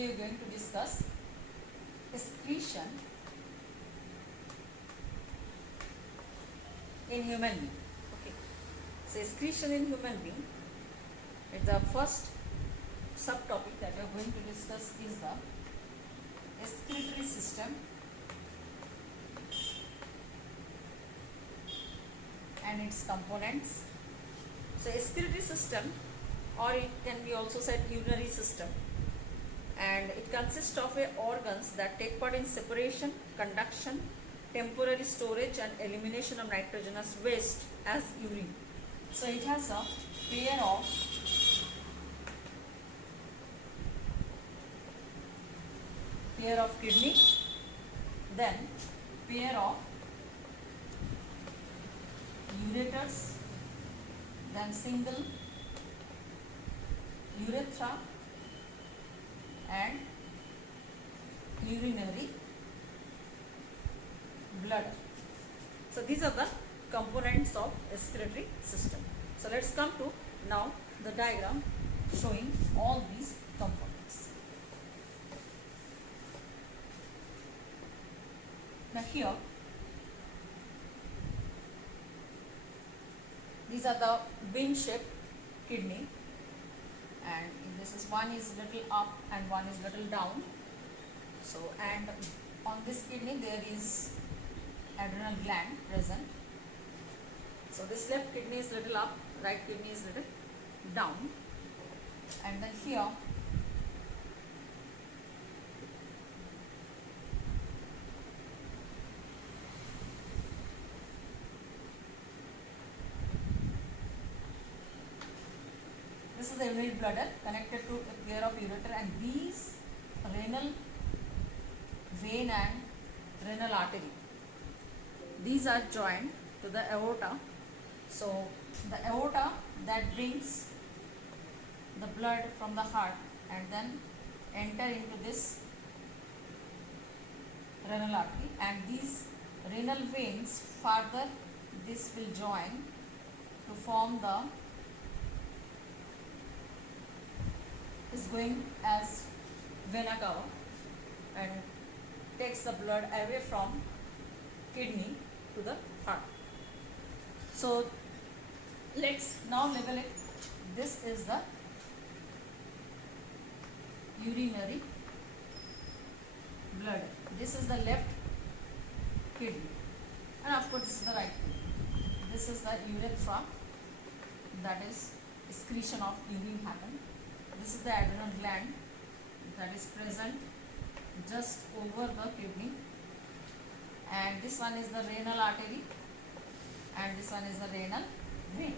today we are going to discuss excretion in human being. Okay, so excretion in human being is the first subtopic that we are going to discuss is the excretory system and its components. So excretory system, or it can be also said urinary system, and it consists of organs that take part in separation, conduction, temporary storage and elimination of nitrogenous waste as urine. So it has a pair of kidney, then pair of ureters, then single urethra and urinary bladder. So these are the components of excretory system. So let's come to now the diagram showing all these components. Now here these are the bean shaped kidney, and this is one is little up and one is little down. So, and on this kidney there is adrenal gland present. So this left kidney is little up, right kidney is little down, and then here this is the urinary bladder connected to a pair of ureter, and these renal vein and renal artery, these are joined to the aorta. So the aorta that brings the blood from the heart and then enter into this renal artery, and these renal veins further this will join to form the is going as vena cava and takes the blood away from kidney to the heart. So let's now label it. This is the urinary bladder. This is the left kidney, and of course this is the right kidney. This is the urethra, that is excretion of urine happen. This is the adrenal gland that is present just over the kidney, and this one is the renal artery, and this one is the renal vein,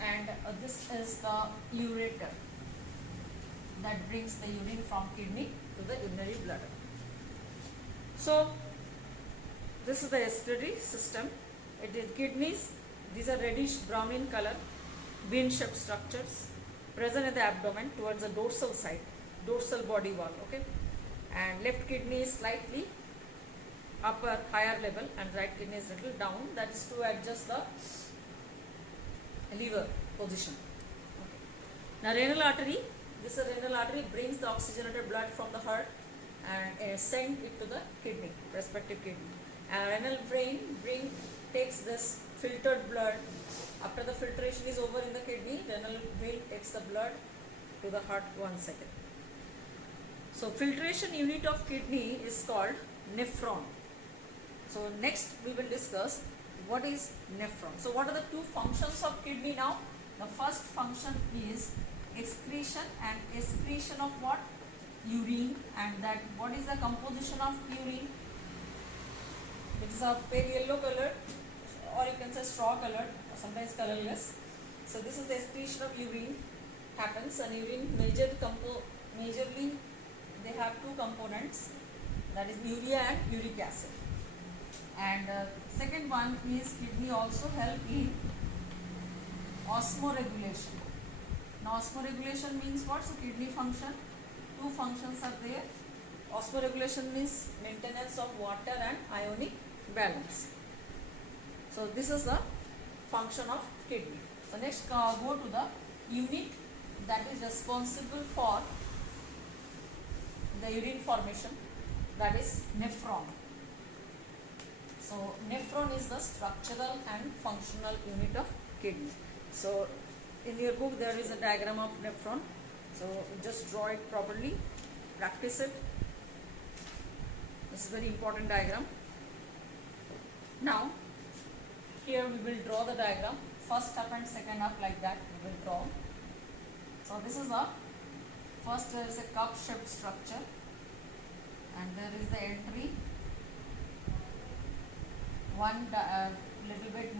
and this is the ureter that brings the urine from kidney to the urinary bladder. So this is the excretory system. It is kidneys. These are reddish brown in color, bean shaped structures present in the abdomen towards the dorsal side, dorsal body wall. Okay, and left kidney is slightly upper, higher level, and right kidney is little down. That is to adjust the liver position. Okay. Now renal artery, this renal artery brings the oxygenated blood from the heart and send it to the kidney, respective kidney. And renal vein takes this filtered blood. After the filtration is over in the kidney, renal vein takes the blood to the heart once again. So filtration unit of kidney is called nephron. So next we will discuss what is nephron. So what are the two functions of kidney now? The first function is excretion, and excretion of what? Urine. And that what is the composition of urine? It is a pale yellow color, or you can say straw colored, or sometimes colorless. So this is the excretion of urine happens, and urine majorly they have two components, that is urea and uric acid. And second one is kidney also help in osmoregulation. Now osmoregulation means what? So kidney function, two functions are there. Osmoregulation means maintenance of water and ionic balance. So this is the function of kidney. So next go to the unit that is responsible for the urine formation, that is nephron. So nephron is the structural and functional unit of kidney. So in your book there is a diagram of nephron. So just draw it properly, practice it. This is very important diagram. Now here we will draw the diagram, first up and second up, like that we will draw. So this is the first, there is a cup shaped structure and there is the entry, one little bit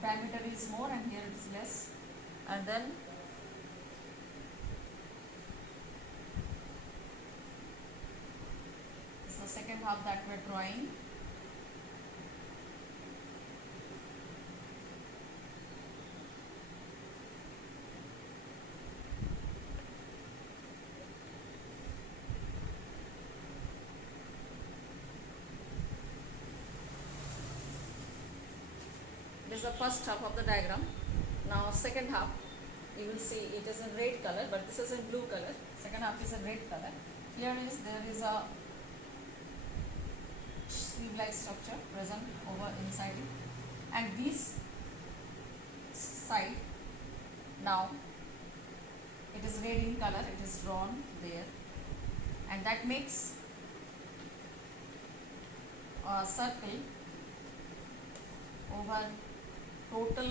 diameter is more and here it is less, and then this is the second half that we are drawing. This is the first half of the diagram. Now second half, you will see it is in red color, but this is in blue color. Second half is in red color. Here there is a sleeve-like structure present over inside it, and this side, now it is red in color, it is drawn there, and that makes a circle over total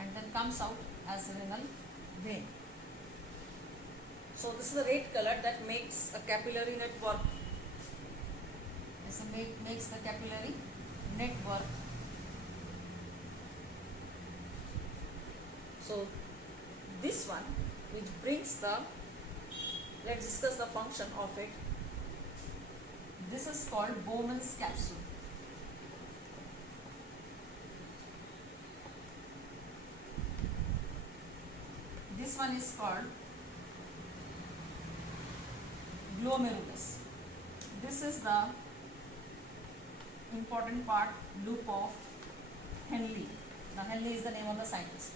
and then comes out as renal vein. So this is the red color that makes a capillary network. This makes the capillary network. So this one, which brings the, let's discuss the function of it. This is called Bowman's capsule. This one is called glomerulus. This is the important part, loop of Henle. Now Henle is the name of the scientist.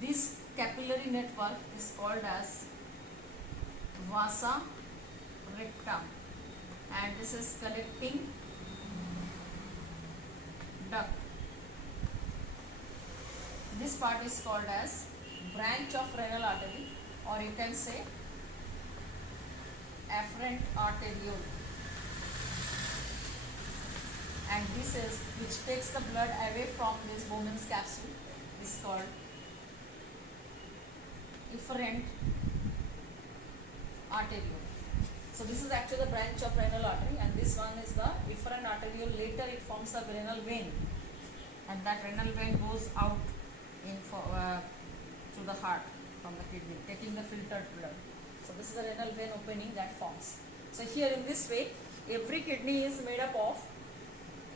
This capillary network is called as vasa recta, and this is collecting duct. This part is called as branch of renal artery, or you can say afferent arteriole, and this is which takes the blood away from this Bowman's capsule is called efferent arteriole. So this is actually the branch of renal artery, and this one is the efferent arteriole. Later it forms a renal vein, and that renal vein goes out in to the heart from the kidney, taking the filtered blood. So this is the renal vein opening that forms. So here in this way, every kidney is made up of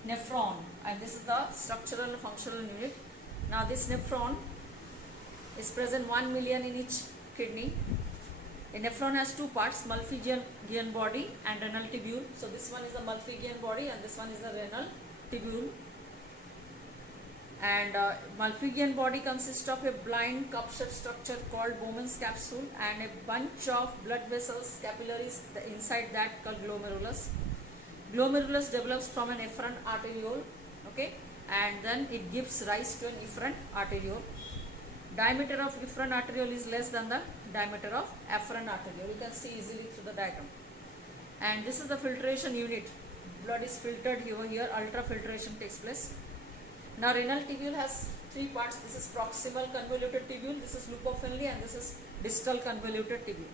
nephron, and this is the structural and functional unit. Now this nephron is present 1 million in each kidney. A nephron has two parts, Malpighian body and renal tubule. So this one is the Malpighian body and this one is the renal tubule. And Malpighian body consists of a blind cup-shaped structure called Bowman's capsule and a bunch of blood vessels, capillaries inside that called glomerulus. Glomerulus develops from an efferent arteriole, okay, and then it gives rise to an efferent arteriole. Diameter of efferent arteriole is less than the diameter of afferent arteriole. You can see easily through the diagram. And this is the filtration unit. Blood is filtered over here. Ultrafiltration takes place. Now renal tubule has three parts. This is proximal convoluted tubule, this is loop of Henle, and this is distal convoluted tubule.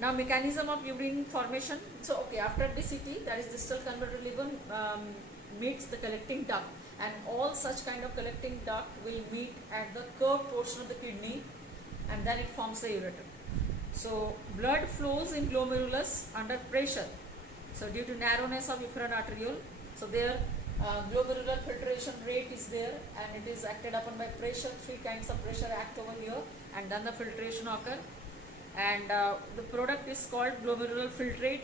Now mechanism of urine formation. So okay, after DCT, that is distal convoluted tubule, meets the collecting duct, and all such kind of collecting duct will meet at the curved portion of the kidney, and then it forms the ureter. So blood flows in glomerulus under pressure. So due to narrowness of efferent arteriole, so there glomerular filtration rate is there, and it is acted upon by pressure. Three kinds of pressure act over here, and then the filtration occur, and the product is called glomerular filtrate,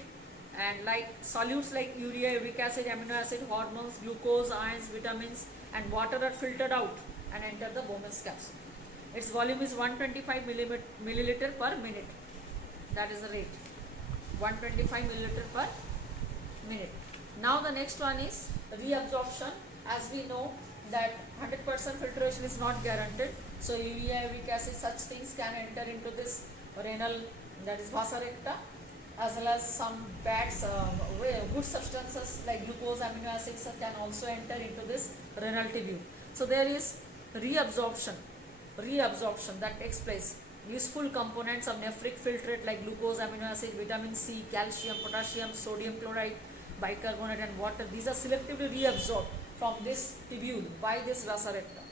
and like solutes like urea, uric acid, amino acid, hormones, glucose, ions, vitamins and water are filtered out and enter the Bowman's capsule. Its volume is 125 milliliter per minute. that is the rate, 125 milliliter per minute. Now the next one is reabsorption. As we know that 100% filtration is not guaranteed, so urea, uric acid, such things can enter into this renal, that is vasa recta, as well as some bad good substances like glucose, amino acids can also enter into this renal tubule. So there is reabsorption that takes place. Useful components of nephric filtrate like glucose, amino acid, vitamin C, calcium, potassium, sodium chloride, bicarbonate and water, these are selectively reabsorbed from this tubule by this vasa recta.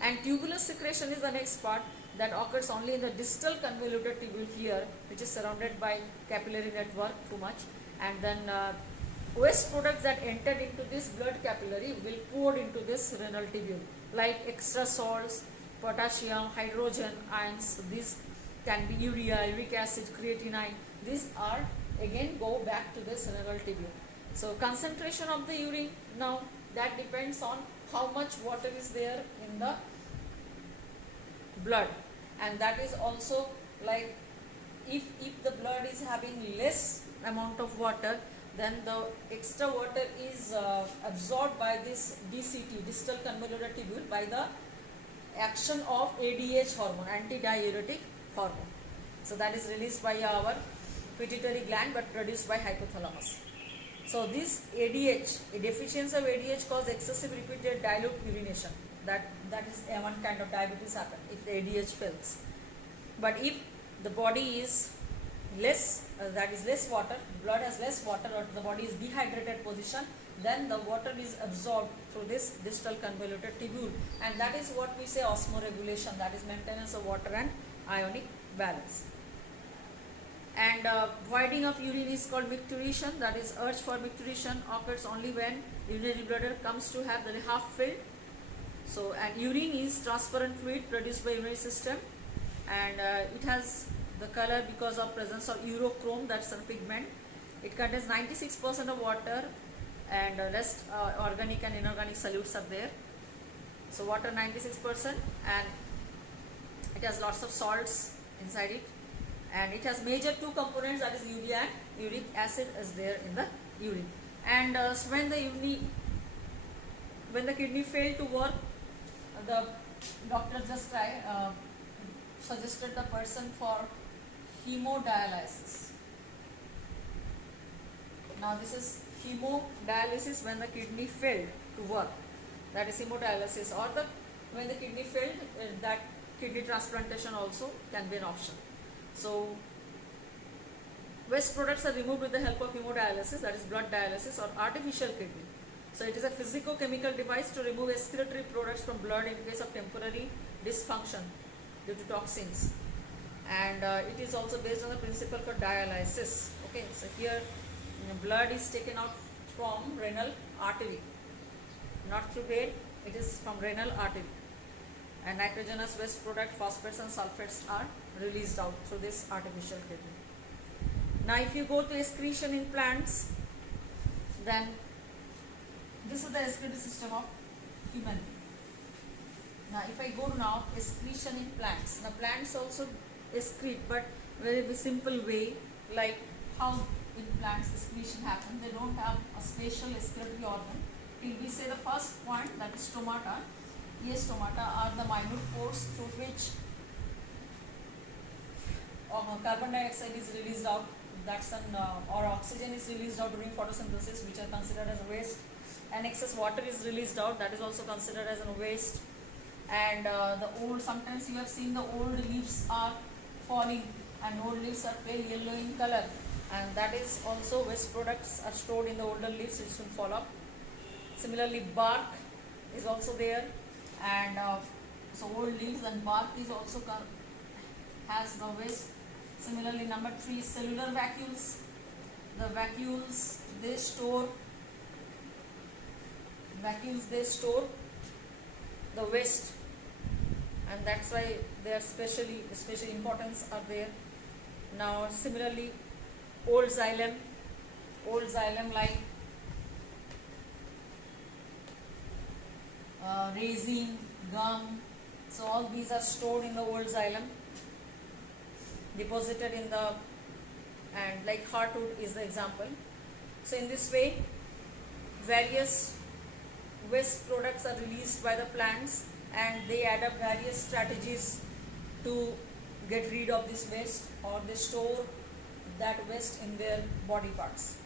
And tubular secretion is the next part that occurs only in the distal convoluted tubule here, which is surrounded by capillary network too much, and then waste products that entered into this blood capillary will pour into this renal tubule like extra salts, potassium, hydrogen ions. These can be urea, uric acid, creatinine. These are again go back to this renal tubule. So concentration of the urine, now that depends on how much water is there in the blood, and that is also like if the blood is having less amount of water, then the extra water is absorbed by this DCT, distal convoluted tubule, by the action of ADH hormone, antidiuretic hormone. So that is released by our pituitary gland but produced by hypothalamus. So this ADH, a deficiency of ADH causes excessive repeated dilute urination. That is one kind of diabetes happen if the ADH fails. But if the body is less, that is less water, blood has less water, or the body is dehydrated position, then the water is absorbed through this distal convoluted tubule, and that is what we say osmoregulation, that is maintenance of water and ionic balance. And voiding of urine is called micturition, that is urge for micturition occurs only when urinary bladder comes to have the half filled. So, and urine is transparent fluid produced by urinary system, and it has the color because of presence of urochrome, that's a pigment. It contains 96% of water, and rest organic and inorganic solutes are there. So water 96%, and it has lots of salts inside it, and it has major two components, that is urea and uric acid is there in the urine. And when the kidney failed to work, the doctor just suggested the person for hemodialysis. Now this is hemodialysis when the kidney failed to work, that is hemodialysis, or when the kidney failed, that kidney transplantation also can be an option. So waste products are removed with the help of hemodialysis, that is blood dialysis or artificial kidney. So it is a physico-chemical device to remove excretory products from blood in case of temporary dysfunction due to toxins, and it is also based on the principle for dialysis. Okay, so here blood is taken out from renal artery, not through vein, it is from renal artery, and nitrogenous waste product, phosphates and sulfates are released out through this artificial kidney. Now if you go to excretion in plants, then this is the excretory system of human being. Now if I go now excretion in plants, now plants also excrete, but very simple way, like how in plants excretion happen. They don't have a special excretory organ. Till we say the first point, that is stomata. Yes, stomata are the minute pores through which carbon dioxide is released out, that's an or oxygen is released out during photosynthesis, which are considered as a waste, and excess water is released out, that is also considered as a waste. And sometimes you have seen the old leaves are falling, and old leaves are pale yellow in color, and that is also waste products are stored in the older leaves which will fall off. Similarly, bark is also there, and so old leaves and bark is also has the waste. Similarly, number 3, cellular vacuoles. The vacuoles they store the waste, and that's why their special importance are there. Now similarly, old xylem like resin, gum, so all these are stored in the old xylem, deposited in the and like heartwood is the example. So in this way, various waste products are released by the plants, and they adapt various strategies to get rid of this waste, or they store that waste in their body parts.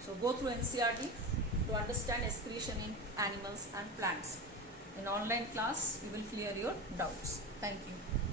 So go through NCERT to understand excretion in animals and plants. In online class, you will clear your doubts. Thank you.